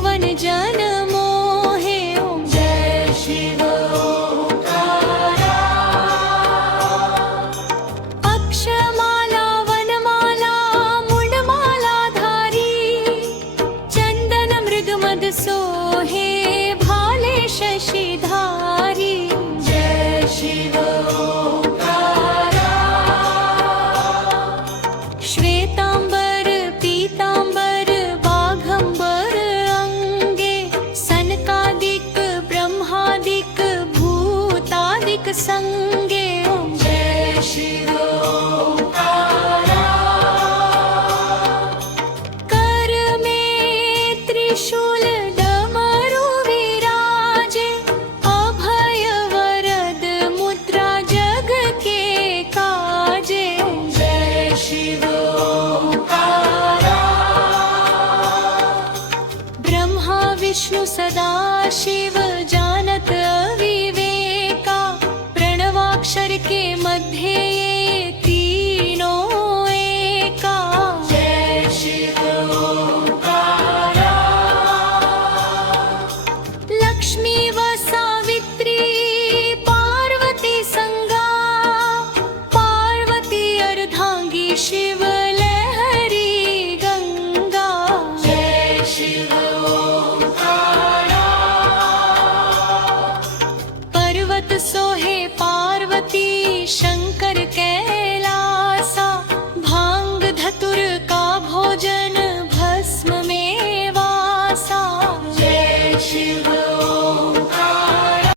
त्रिभुवन जन मोहे ओम जय शिव ओंकारा। अक्षमाला वनमाला मुंडमाला धारी चंदन मृग मद सोहे भाले शशिधारी जय शिव ओंकारा। श्वेतांबर पीतांबर बाघंबर अंगे सनकादिक ब्रह्मादिक भूतादिक संगे ओम जय शिव ओंकारा। कर में त्रिशूल डमरू विराजे अभय वरद मुद्रा जग के काजे ओम जय शिव ओंकारा। ब्रह्मा विष्णु सदा शिव